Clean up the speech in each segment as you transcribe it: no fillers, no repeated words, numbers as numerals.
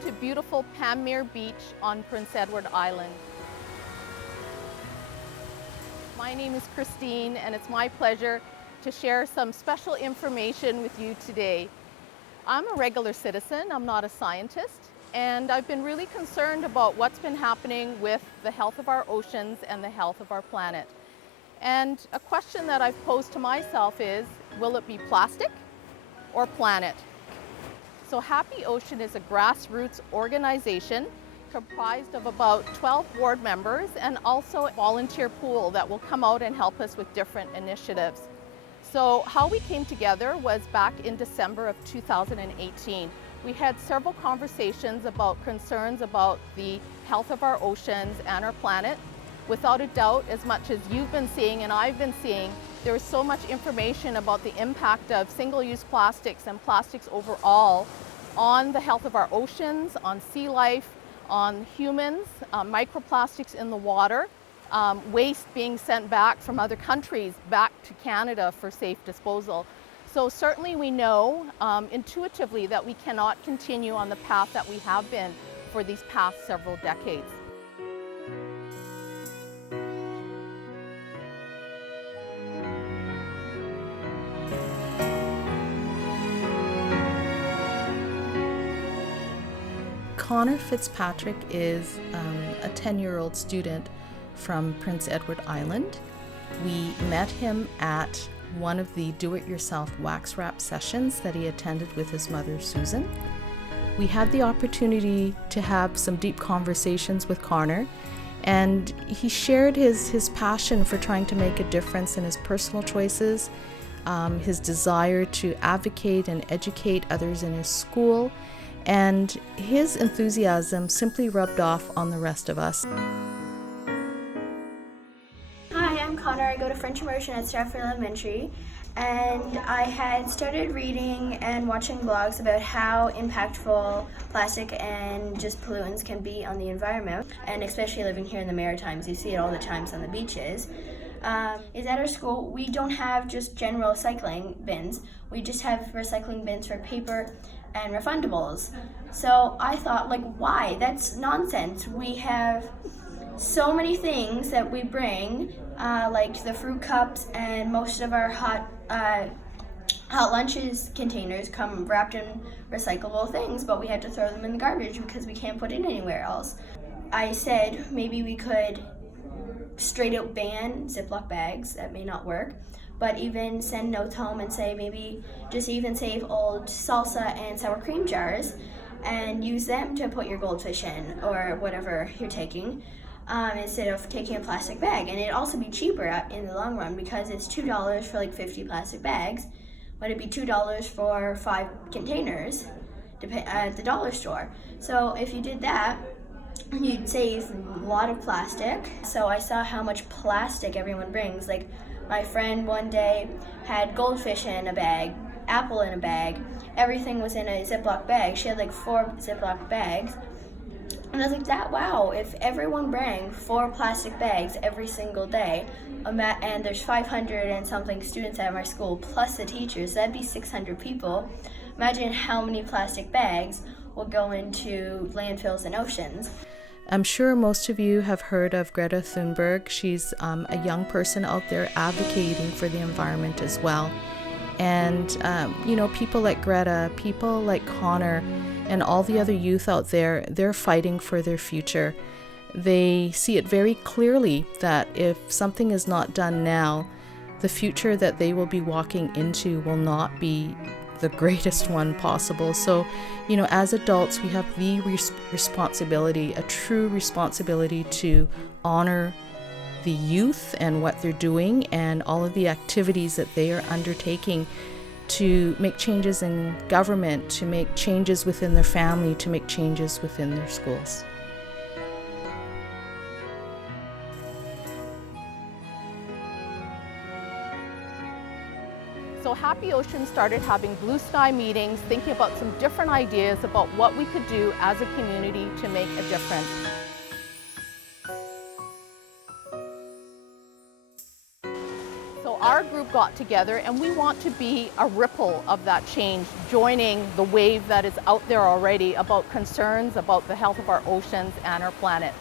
to beautiful Panmure Beach on Prince Edward Island. My name is Christine, and it's my pleasure to share some special information with you today. I'm a regular citizen, I'm not a scientist, and I've been really concerned about what's been happening with the health of our oceans and the health of our planet. And a question that I've posed to myself is, will it be plastic or planet? So Happy Ocean is a grassroots organization comprised of about 12 board members and also a volunteer pool that will come out and help us with different initiatives. So how we came together was back in December of 2018. We had several conversations about concerns about the health of our oceans and our planet. Without a doubt, as much as you've been seeing and I've been seeing, there is so much information about the impact of single-use plastics and plastics overall on the health of our oceans, on sea life, on humans, microplastics in the water, waste being sent back from other countries back to Canada for safe disposal. So certainly we know intuitively that we cannot continue on the path that we have been for these past several decades. Connor Fitzpatrick is a 10-year-old student from Prince Edward Island. We met him at one of the do-it-yourself wax wrap sessions that he attended with his mother, Susan. We had the opportunity to have some deep conversations with Connor, and he shared his passion for trying to make a difference in his personal choices, his desire to advocate and educate others in his school, and his enthusiasm simply rubbed off on the rest of us. Hi, I'm Connor. I go to French immersion at Stratford Elementary, and I had started reading and watching blogs about how impactful plastic and just pollutants can be on the environment, and especially living here in the Maritimes, you see it all the times on the beaches. Is at our school, we don't have just general recycling bins. We just have recycling bins for paper and refundables. So I thought, like, why? That's nonsense. We have so many things that we bring, like the fruit cups, and most of our hot lunches containers come wrapped in recyclable things, but we had to throw them in the garbage because we can't put it anywhere else. I said maybe we could straight out ban Ziploc bags. That may not work, but even send notes home and say maybe just even save old salsa and sour cream jars and use them to put your goldfish in or whatever you're taking, instead of taking a plastic bag. And it'd also be cheaper in the long run because it's $2 for like 50 plastic bags, but it'd be $2 for 5 containers at the dollar store. So if you did that, you'd save a lot of plastic. So I saw how much plastic everyone brings. Like, my friend one day had goldfish in a bag, apple in a bag, everything was in a Ziploc bag. She had like 4 Ziploc bags. And I was like, wow, if everyone bring 4 plastic bags every single day, and there's 500 and something students at my school, plus the teachers, that'd be 600 people. Imagine how many plastic bags will go into landfills and oceans. I'm sure most of you have heard of Greta Thunberg. She's a young person out there advocating for the environment as well. And, people like Greta, people like Connor, and all the other youth out there, they're fighting for their future. They see it very clearly that if something is not done now, the future that they will be walking into will not be the greatest one possible. So, as adults, we have the responsibility, a true responsibility to honor the youth and what they're doing and all of the activities that they are undertaking to make changes in government, to make changes within their family, to make changes within their schools. So Happy Ocean started having blue sky meetings, thinking about some different ideas about what we could do as a community to make a difference. So our our group got together and we want to be a ripple of that change, joining the wave that is out there already about concerns about the health of our oceans and our planet.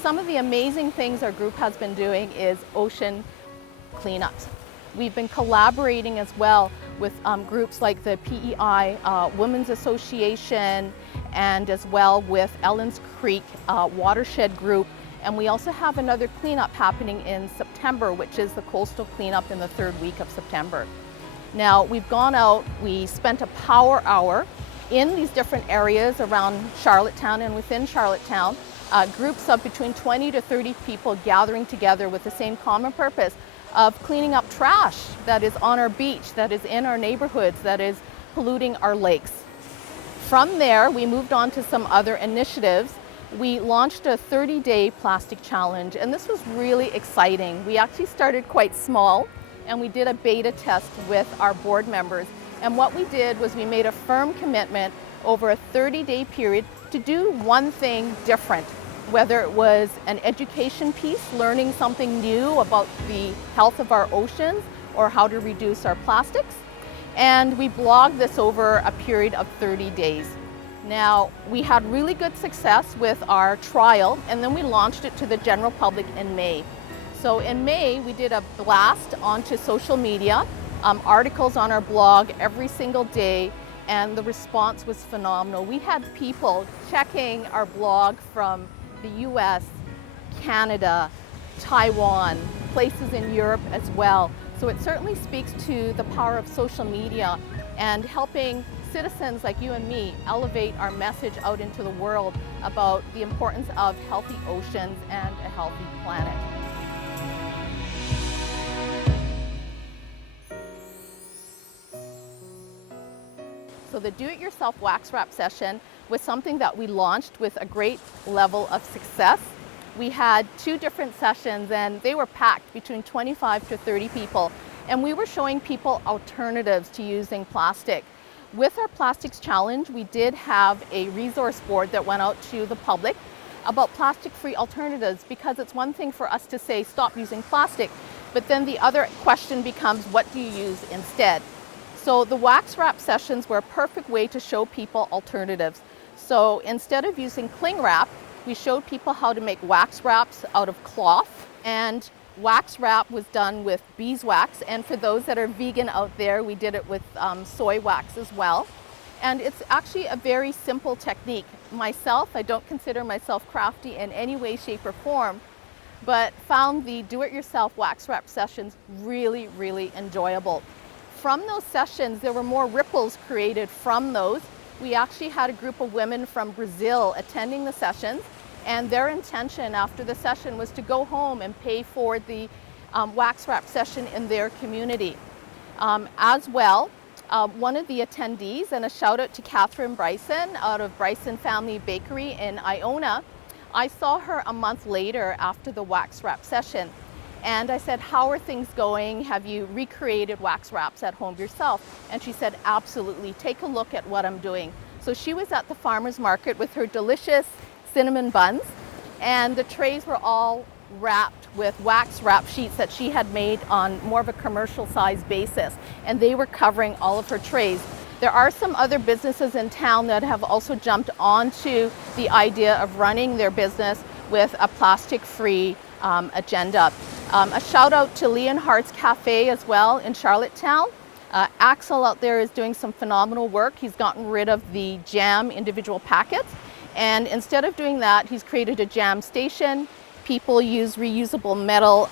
Some of the amazing things our group has been doing is ocean cleanups. We've been collaborating as well with groups like the PEI Women's Association, and as well with Ellen's Creek Watershed Group. And we also have another cleanup happening in September, which is the coastal cleanup in the 3rd week of September. Now, we've gone out, we spent a power hour in these different areas around Charlottetown and within Charlottetown, groups of between 20 to 30 people gathering together with the same common purpose of cleaning up trash that is on our beach, that is in our neighborhoods, that is polluting our lakes. From there, we moved on to some other initiatives. We launched a 30-day plastic challenge, and this was really exciting. We actually started quite small, and we did a beta test with our board members. And what we did was we made a firm commitment over a 30-day period to do one thing different, whether it was an education piece, learning something new about the health of our oceans or how to reduce our plastics. And we blogged this over a period of 30 days. Now, we had really good success with our trial, and then we launched it to the general public in May. So in May, we did a blast onto social media, articles on our blog every single day, and the response was phenomenal. We had people checking our blog from the US, Canada, Taiwan, places in Europe as well. So it certainly speaks to the power of social media and helping citizens like you and me elevate our message out into the world about the importance of healthy oceans and a healthy planet. So the do-it-yourself wax wrap session was something that we launched with a great level of success. We had 2 different sessions and they were packed between 25 to 30 people. And we were showing people alternatives to using plastic. With our plastics challenge, we did have a resource board that went out to the public about plastic-free alternatives, because it's one thing for us to say stop using plastic, but then the other question becomes, what do you use instead? So the wax wrap sessions were a perfect way to show people alternatives. So instead of using cling wrap, we showed people how to make wax wraps out of cloth, and wax wrap was done with beeswax, and for those that are vegan out there, we did it with soy wax as well. And it's actually a very simple technique. Myself, I don't consider myself crafty in any way, shape, or form, but found the do-it-yourself wax wrap sessions really, really enjoyable. From those sessions, there were more ripples created from those. We actually had a group of women from Brazil attending the sessions, and their intention after the session was to go home and pay for the wax wrap session in their community. As well, one of the attendees, and a shout out to Catherine Bryson out of Bryson Family Bakery in Iona, I saw her a month later after the wax wrap session. And I said, how are things going? Have you recreated wax wraps at home yourself? And she said, absolutely, take a look at what I'm doing. So she was at the farmer's market with her delicious cinnamon buns, and the trays were all wrapped with wax wrap sheets that she had made on more of a commercial size basis, and they were covering all of her trays. There are some other businesses in town that have also jumped onto the idea of running their business with a plastic-free agenda. A shout out to Leonhardt's Cafe as well in Charlottetown. Axel out there is doing some phenomenal work. He's gotten rid of the jam individual packets, and instead of doing that, he's created a jam station. People use reusable metal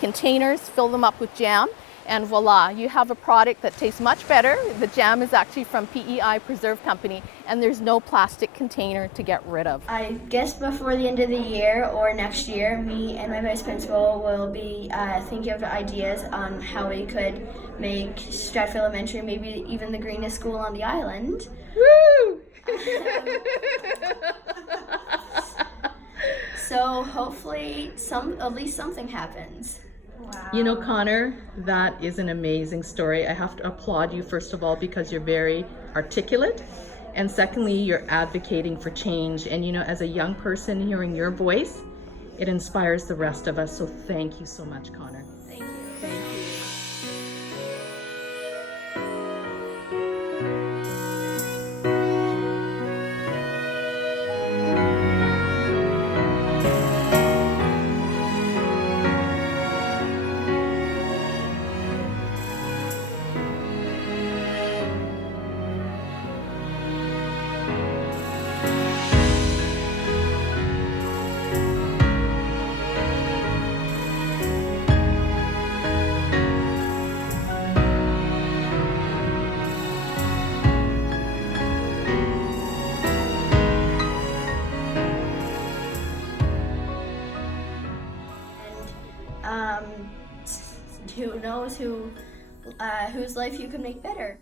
containers, fill them up with jam, and voila, you have a product that tastes much better. The jam is actually from PEI Preserve Company, and there's no plastic container to get rid of. I guess before the end of the year or next year, me and my vice principal will be thinking of ideas on how we could make Stratford Elementary maybe even the greenest school on the island. Woo! So hopefully at least something happens. Wow. You know, Connor, that is an amazing story. I have to applaud you, first of all, because you're very articulate. And secondly, you're advocating for change. And you know, as a young person hearing your voice, it inspires the rest of us. So thank you so much, Connor. Thank you. Thank you. who knows whose life you could make better.